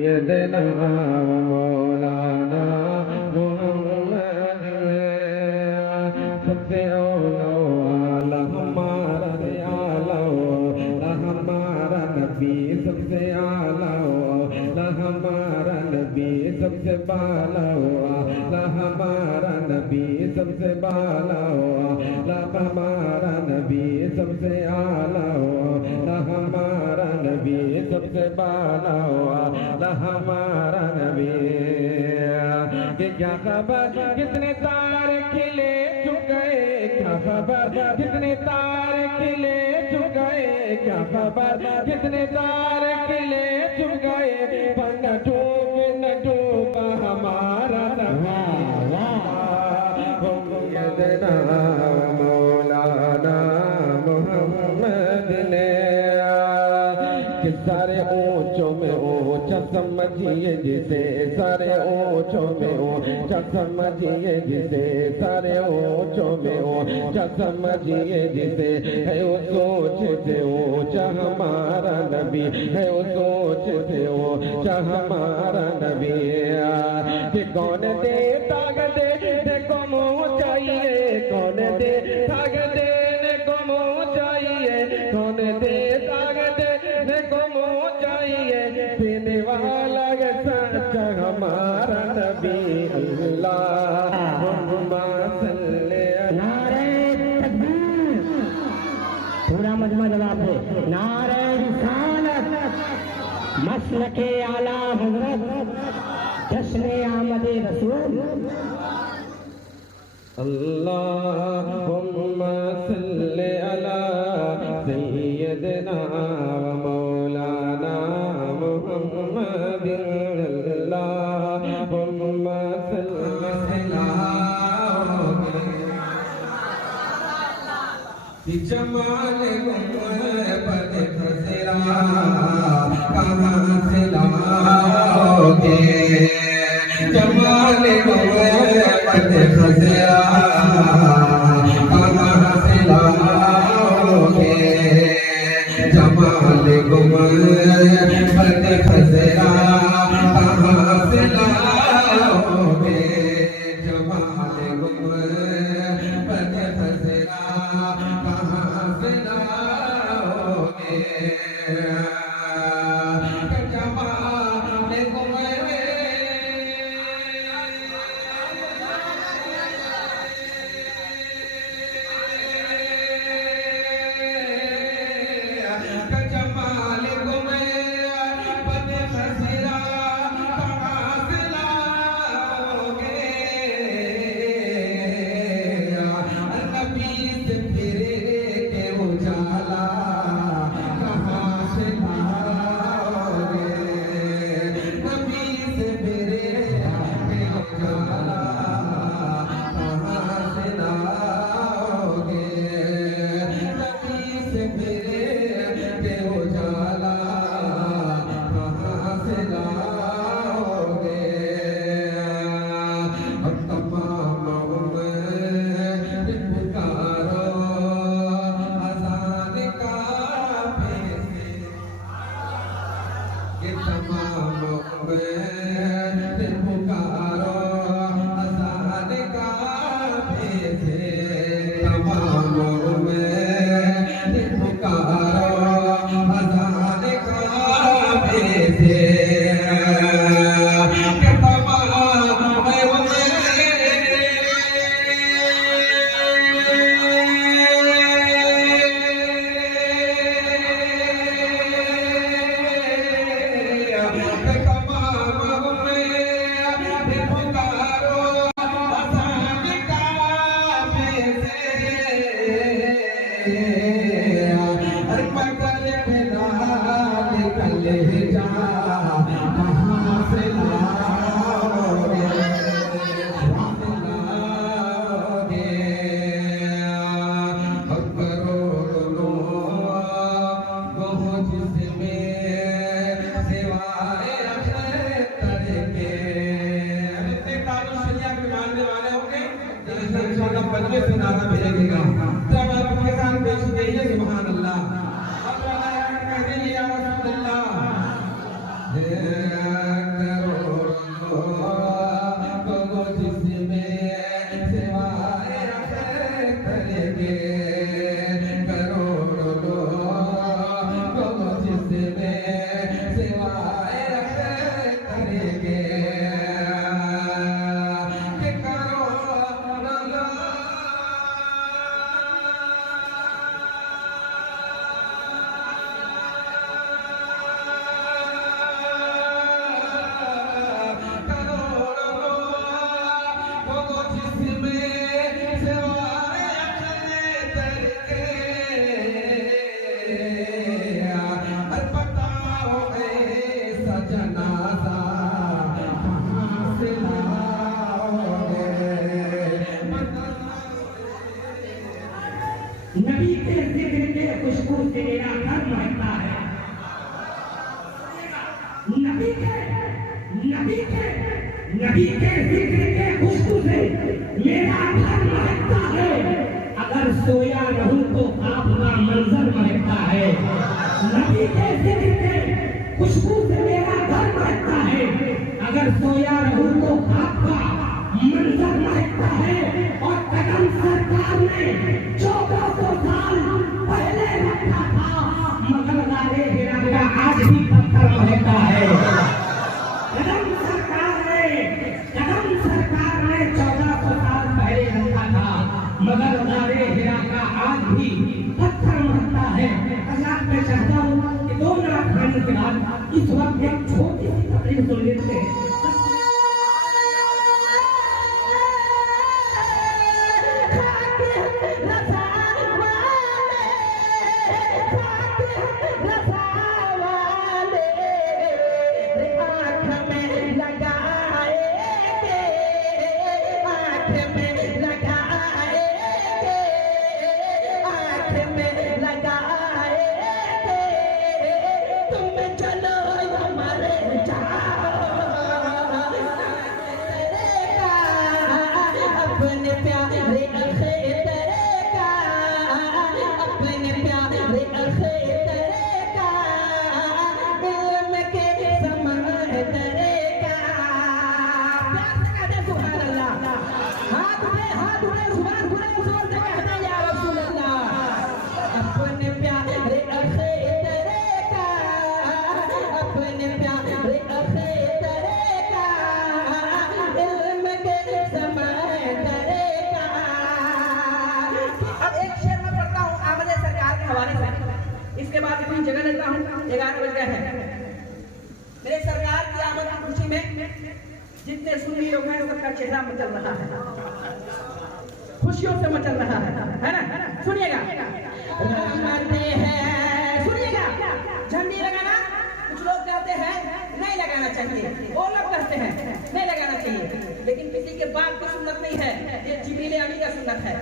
सैयदना मौलाना मुहम्मद सबसे औला हमारा आला हमारा नबी सबसे आला हमारा नबी सबसे बाला हमारा नबी सबसे बाला हमारा नबी सबसे आला हमारा नबी सबसे बाला हमारा नबी कि क्या खबर कितने तारे खिले चुके क्या खबर कितने तारे खिले चुके क्या खबर कितने तारे खिले चुके पर न डूबा हमारा सैयदना मौलाना मुहम्मद ने कि सारे ऊंचों में ऊंचा समझिए जिसे सारे ऊंचों में ऊंचा समझिए जिसे सारे ऊंचों में ऊंचा समझिए जिसे है वो सोच से ऊंचा हमारा नबी है वो सोच से ऊंचा हमारा नबी कि कौन दे ताकत दे को मुँह चाहिए कौन दे ताकत देने को मुँह चाहिए कौन दे ताकत देने को मुँह चाहिए देने वाला सच्चा हमारा नबी अल्लाहुम्मा सल्ली नारे तकबीर पूरा मजमा जवाब है नारे रिसालत मसलके आला हजरत जश्न आमद रसूल अल्लाहुम्मा सल्ली अला सैयदना व मौलाना मुहम्मदिन अल्लाहुम्मा सल्ली जमाल गुम्बद खसरा कहाँ से लाओगे जमाल गुम्बद खसरा कहाँ से लाओगे जमाल गुम्बद खसरा कहाँ से लाओगे जमाल गुम्बद खसरा कहाँ से लाओगे बदले से नारा भेजेगा तब आपके साथ पेश करिए सुभान अल्लाह अब कह दीजिए या रसूल अल्लाह खुशबू से मेरा घर महकता है। नबी के जिक्र के खुशबू से मेरा घर महकता है। अगर सोया रहूं तो आपका मंजर महकता है। नबी के जिक्र के खुशबू से मेरा घर महकता है। अगर सोया रहूं तो आपका मंजर महकता है। और कदम सरकार ने 1400 साल पहले रखा था, मगर गारे हिरा का आज भी पत्थर महकता है। कदम सरकार ने 1400 साल पहले रखा था, मगर गारे हिरा का आज भी पत्थर महकता है। अल्लाह मैं चाहता हूँ कि 2 मिनट खाने के बाद इस वक्त एक छोटी सी तकरीर सुन लेते हैं। इसके बाद इतनी जगह लेता हूँ, 11 बज गए हैं। मेरे सरकार की आमद की खुशी में जितने सुन्नी लोग हैं सबका चेहरा मचल रहा है, खुशियों से मचल रहा है ना? सुनिएगा, सुनिएगा। झंडी लगाना कुछ लोग कहते हैं नहीं लगाना चाहिए, वो लोग कहते हैं नहीं लगाना चाहिए, लेकिन किसी के बाप की सुन्नत नहीं है, ये जिब्रील अमी का सुन्नत है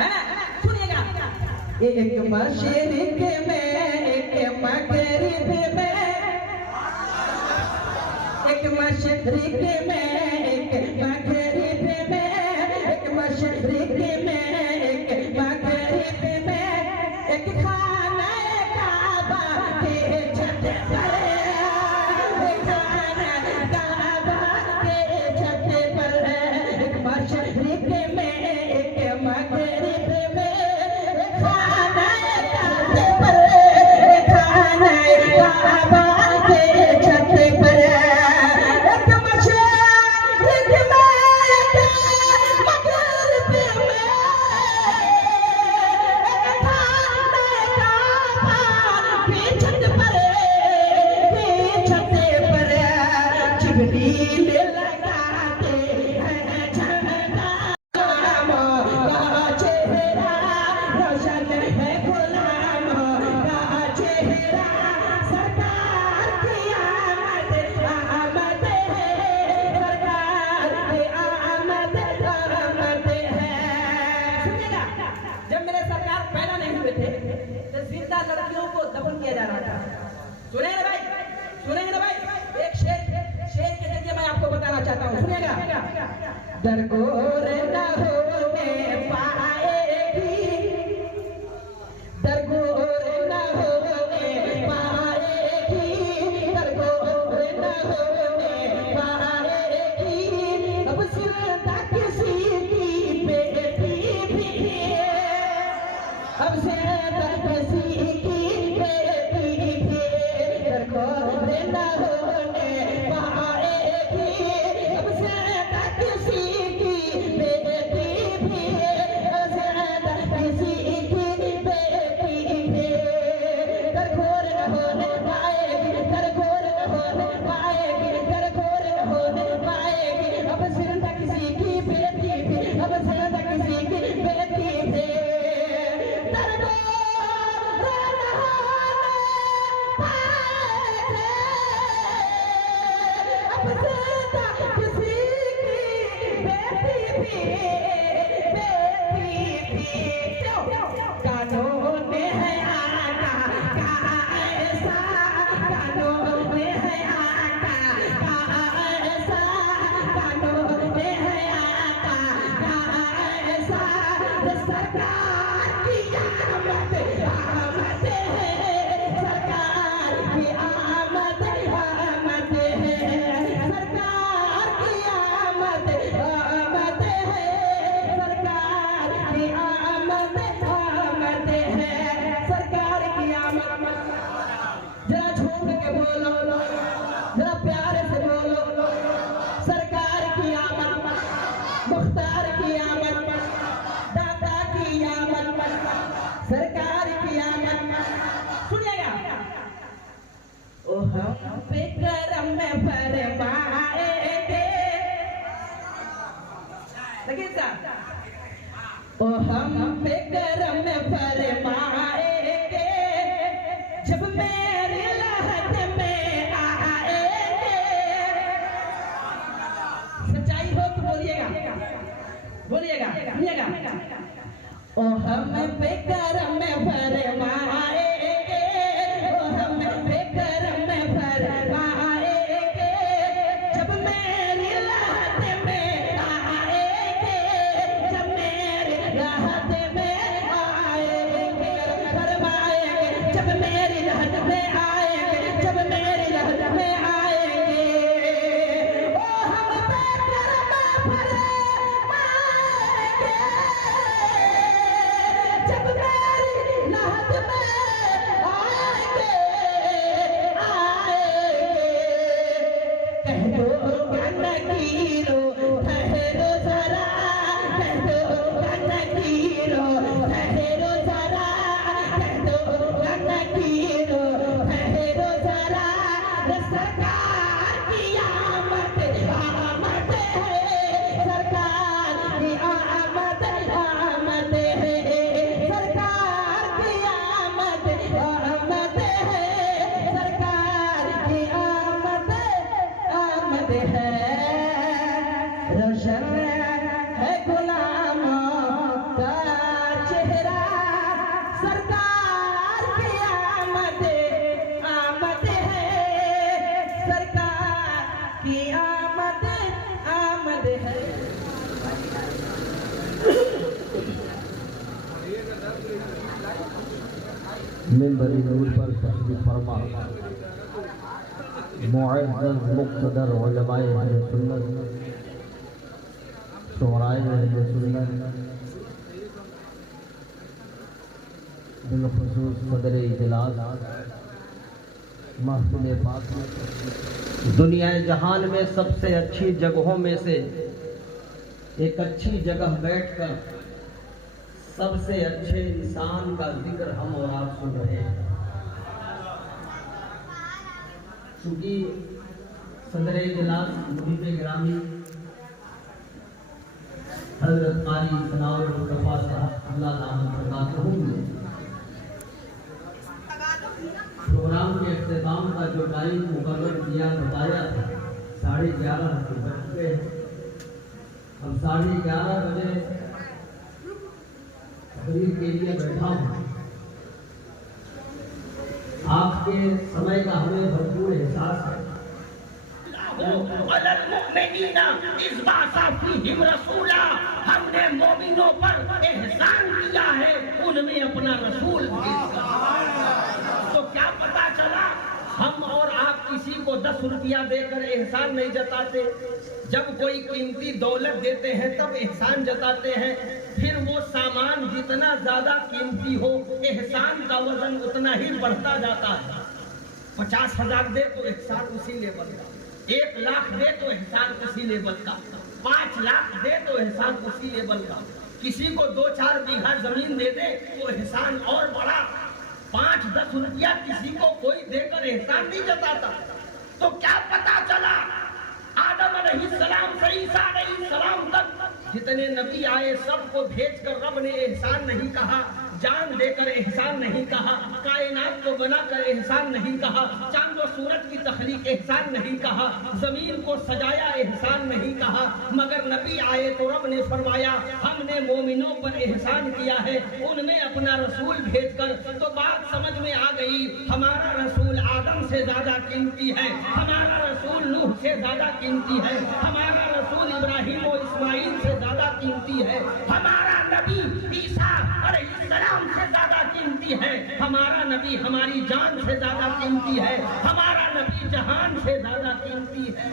ना? सुनिएगा। एक मशरिक में एक मगरिब में, एक मशरिक में एक मगरिब में, एक मशरिक में एक मगरिब में, एक खाना काबा के छत पर, एक खाना काबा के छत पर, एक मशरिक में एक मगरिब में, दरगोर न होने पाएगी, दरगोर न होने पाएगी, दरगोर न होने पाएगी। अब सिर्फ किसी की बेटी भी है, अब सिर्फ किसी की बेटी भी है, दरगोर न होने पाएगी। अब सिर्फ किसी की बेटी लेकिन सर ओ हम पे करम फरमाएंगे जब मेरी लहद में आएंगे। सच्चाई हो तो बोलिएगा, बोलिएगा, सुनिएगा। ओ हम पे करम फरमाएंगे, ओ हम पे करम फरमाएंगे जब मेरी लहद में आएंगे, जब मेरी लहद में आएंगे, फरमाएंगे जब मेरी लहद में आएंगे, जब मेरी लहद में आएंगे। ओ हम पे करम फरमाएंगे जब मेरी लहद में आएंगे, कह दो कनकीरो ठहरो जरा, कह दो कनकीरो ठहरो जरा, कह दो कनकीरो ठहरो जरा। सरकार की आमद आमद है, सरकार की आमद आमद है, सरकार की आमद आमद है, सरकार की आमद आमद है। रोशन है गुलामों का चेहरा, सरकार की आमद आमद है, सरकार की आमद आमद है। मिंबरी नूर पर तशरीफ फरमा मुअज़्ज़ज़ मुक़्तदर उलमाए अहले सुन्नत, शुअराए अहले सुन्नत, बिलख़ुसूस सदर इजलास महफ़िल पाक, दुनिया जहान में सबसे अच्छी जगहों में से एक अच्छी जगह बैठकर सबसे अच्छे इंसान का जिक्र हम और आप सुन रहे हैं। चूंकि सदर इजलास मुरीद गिरामी हज़रत क़ारी सनाउल मुस्तफ़ा साहब अल्लाह नाम फरमाते होंगे, प्रोग्राम के इख्तिताम का जो टाइम मुकर्रर किया बताया था 11:30 बज चुके हैं। अब 11:30 बजे तकरीर के लिए बैठा हूँ। आपके समय का हमें भरपूर एहसास है। हमने मोमिनों पर एहसान किया है, उनमें अपना रसूल भेजा। तो क्या पता चला हम और आप किसी को 10 रुपया देकर एहसान नहीं जताते, जब कोई कीमती दौलत देते हैं तब एहसान जताते हैं। फिर वो सामान जितना ज्यादा कीमती हो एहसान का वजन उतना ही बढ़ता जाता है। 50,000 दे तो एहसान उसी लेवल का, 1 लाख दे तो एहसान उसी लेवल का, 5 लाख दे तो एहसान उसी लेवल का। किसी को 2-4 बीघा जमीन दे दे तो एहसान और बड़ा। 5-10 रुपया किसी को कोई देकर एहसान नहीं जताता। तो क्या पता चला आदम अलैहिस्सलाम से ईसा अलैहिस्सलाम तक जितने नबी आए सबको भेजकर रब ने एहसान नहीं कहा, जान देकर एहसान नहीं कहा, कायनात को बनाकर एहसान नहीं कहा, चांद और सूरज की तख्लीक एहसान नहीं कहा, जमीन को सजाया एहसान नहीं कहा, मगर नबी आए तो रब ने फरमाया हमने मोमिनों पर एहसान किया है, उनमें अपना रसूल भेजकर। तो बात समझ में आ गई, हमारा रसूल आदम से ज्यादा कीमती है, हमारा रसूल नूह से ज्यादा कीमती है, हमारा रसूल इब्राहिम और इस्माइल से ज्यादा कीमती है, हमारा नबी ईसा अलैहिस्सलाम से ज्यादा कीमती है, हमारा नबी हमारी जान से ज्यादा कीमती है, हमारा नबी जहान से ज्यादा कीमती है।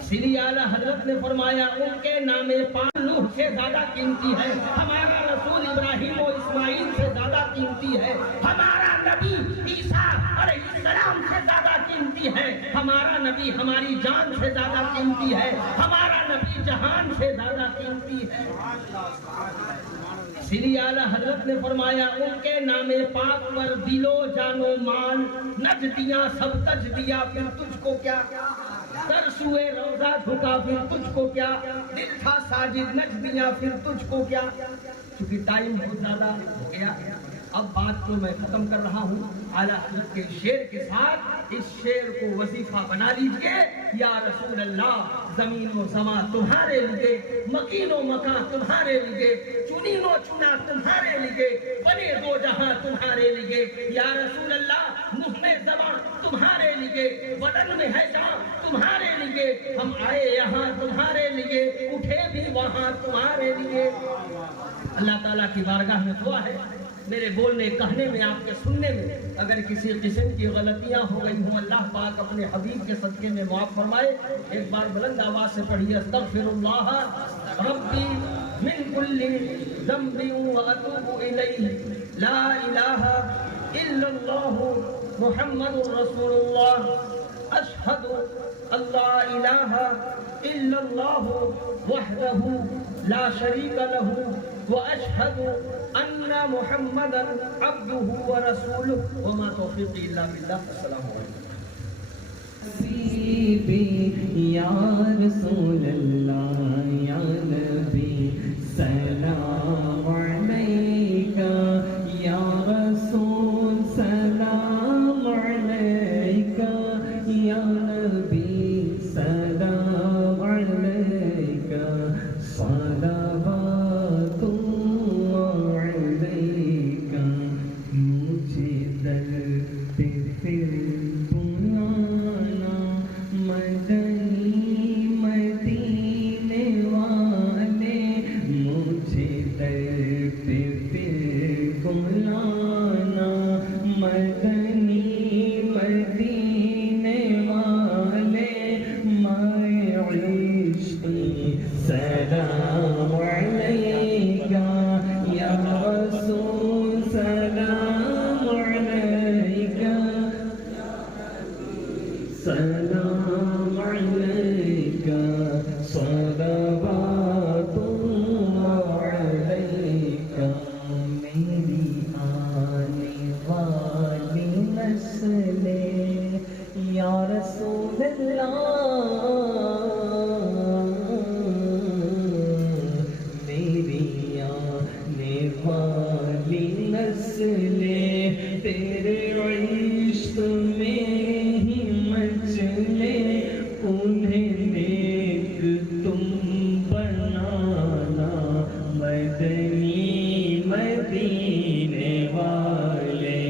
इसीलिए आला हजरत ने फरमाया उनके नामे पाक नूह से ज्यादा कीमती है, हमारा रसूल इब्राहिम और इस्माइल से ज्यादा कीमती है, हमारा नबी ईसा अलैहिस्सलाम से ज्यादा कीमती है, हमारा नबी हमारी जान से ज्यादा कीमती है, हमारा नबी जहान से ज्यादा कीमती है। इसीलिए आला हजरत ने फरमाया उनके नामे पाक पर दिलो जानो मान नज दिया सब तज दिया, फिर तुझको क्या सर सुए रोजा झुका फिर तुझको क्या, दिल था साजिद नच दिया फिर तुझको क्या। क्योंकि टाइम बहुत ज्यादा हो गया, अब बात को मैं खत्म कर रहा हूँ आला हज़रत के शेर के साथ। इस शेर को वजीफा बना लीजिए। या रसूल अल्लाह, जमीन व समा तुम्हारे लिए, मकीनो मकां तुम्हारे लिए, चुनीनो चुना तुम्हारे लिए, बने दो जहां तुम्हारे लिए। या रसूल अल्लाह, मुँह में ज़बां तुम्हारे लिए, बदन में है जान तुम्हारे लिए। हम आए यहाँ तुम्हारे लिए, उठे भी वहाँ तुम्हारे लिए। अल्लाह ताला की बारगाह में दुआ है, मेरे बोलने कहने में, आपके सुनने में अगर किसी किस्म की गलतियां हो गई हूं, अल्लाह पाक अपने हबीब के सदके में माफ फरमाए। एक बार बुलंद आवाज से पढ़िए, अस्तगफिरुल्लाह रब्बी मिन कुल्ली ज़ंबि व अतूबु इलैहि, ला इलाहा इल्लल्लाह मुहम्मदुर रसूलुल्लाह, अशहदु अल्ला इलाहा इल्लल्लाह वहदहु ला शरीका लहू व अशहदु अन्ना मुहम्मदन अब्दुहु व रसूलुहु व मा तौफीक़ी इल्ला बिल्लाह। अस्सलामु अलैकुम। या रसूल अल्लाह या नबी सलाम अलैका, या रसूल सलाम अलैका, या नबी सलाम अलैका, सलावतुल्लाह अलैका। मुझे दर पे फिर बुलाना, मदनी मदीने वाले, मुझे दर पे फिर बुलाना, मदनी मदीने वाले। मैं इश्क़ी सलाम अलैका, या रसूल सलाम अलैका, सलाम अलैका, सलावतुल्लाह अलैका। मेरी आने वाली नस्लें या रसूल अल्लाह, मेरी आने वाली नस्लें तेरे इश्क़ में ही मचले। उन्हें नेक तुम बनाना, मदनी मदीने वाले।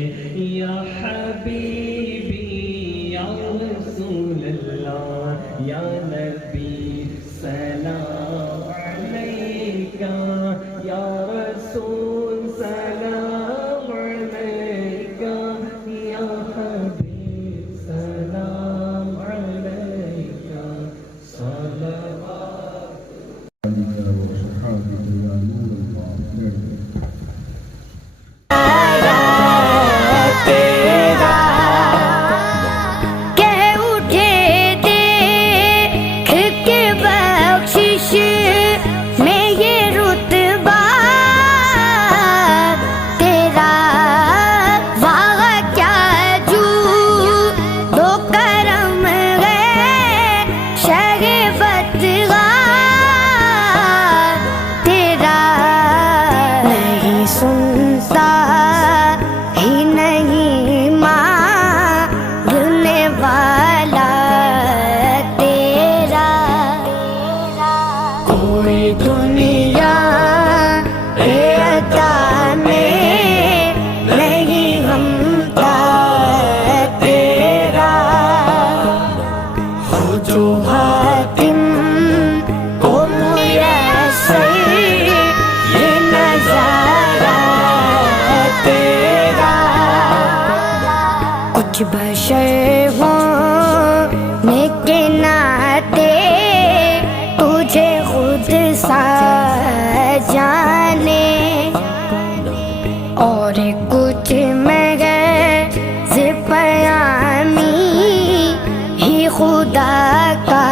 या हबीबी या रसूल अल्लाह या नबी सलाम अलैका, या रसूल सलाम अलैका, या हबीब सलाम अलैका, सलावत। कह उठे देख के बख्शिश में ये रुतबा तेरा, वाह क्या जू दो करम है शरीबतगा तेरा। नहीं सुनता ही नहीं मांगने वाला तेरा, कोई दुनिया के अता में नहीं हमता तेरा। हो जो हातिम को मुयस्सर ये नज़ारा तेरा। कुछ बशर होने के नाते तुझे खुद सा जाने, और कुछ मगर ज़िपयामी ही खुदा का